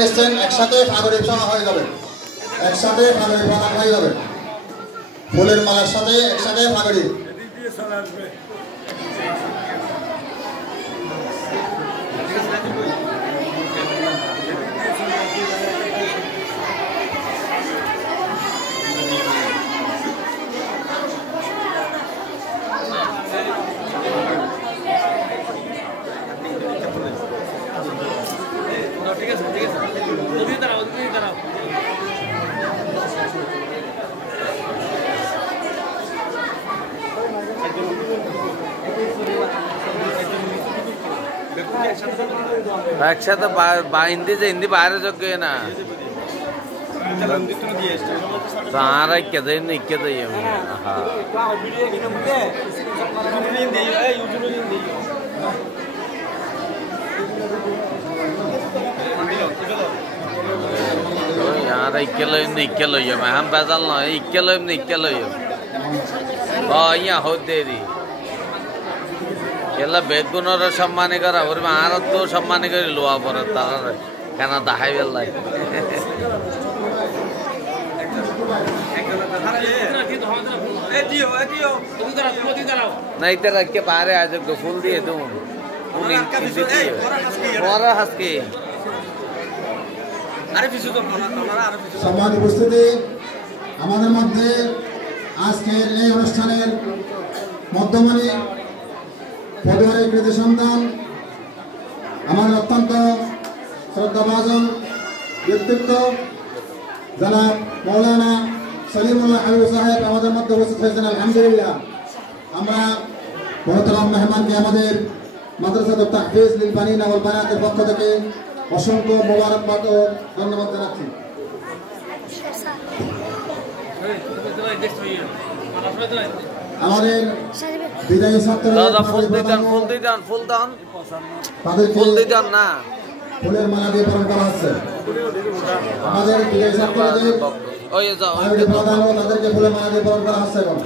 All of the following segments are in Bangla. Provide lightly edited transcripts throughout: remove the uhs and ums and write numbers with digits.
নিশ্চয় একসাথে ফাগড়ি সহ হয়ে যাবে, একসাথে ফাগড়ি বানা হয়ে যাবে, ফুলের মালার সাথে একসাথে ফাগড়ি। একসাথে হিন্দি যে হিন্দি বাইরে যোগ্য না তারা ইকে দেয় না ইকে দেয় यार इक्के लइयो मैं हम पैदल ना इक्के लइयो यहाँ हो दे दी ಎಲ್ಲ ಬೇಗುನರ সম্মানে করা ওর আর তো সম্মানে করে লোয়া পরে তার কেন দেখাই বেল লাই नहीं तो रख के बाहर आज को फूल दिए तुम मोरा हंस के সম্মান উপস্থিতি আমাদের মধ্যে আজকের এই অনুষ্ঠানের মধ্যমণি পরিবারের কৃতি সন্তান আমার অত্যন্ত শ্রদ্ধাভাজন ব্যক্তিত্ব জনাব মৌলানা সলিমুল্লাহ হাবিব সাহেব আমাদের মধ্যে উপস্থিত হয়েছেন। আলহামদুলিল্লাহ আমরা মহতরম মেহমানকে আমাদের মাদ্রাসাতুত তাহফিজ লিল বানিনা ওয়াল বানাতের পক্ষ থেকে অসংখ্য মোবারকবাদ ও ধন্যবাদ জানাচ্ছি। আমাদের বিদায়ী ছাত্র ফুল দিদান না ফুলের মালা দিয়ে পালন করা হচ্ছে। আমাদের বিদায়ী ছাত্রদের তাদেরকে ফুলের মালা দিয়ে পালন করা হচ্ছে। এখন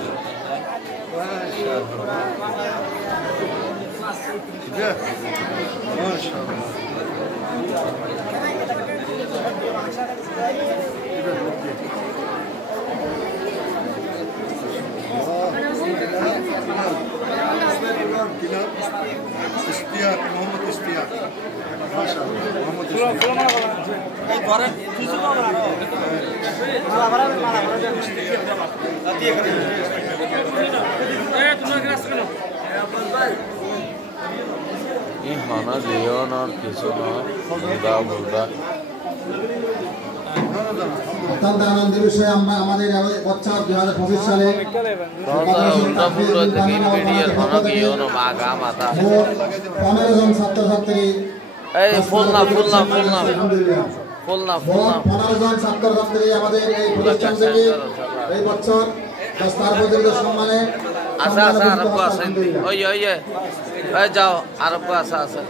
खाना दियो ना किसी ना बुदा बुदा অত্যন্ত আনন্দের বিষয় আমরা আমাদের বছর 2025 সালে 15 জন ছাত্রছাত্রী 15 জন ছাত্রছাত্রী আমাদের এই প্রতিষ্ঠান থেকে এই বছর দস্তার পর্যন্ত সম্মানে আচ্ছা আরব को আছে ওই যাও আরব को আছে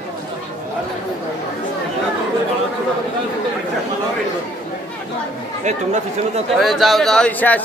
তোমরা পিছনে যাও শেষ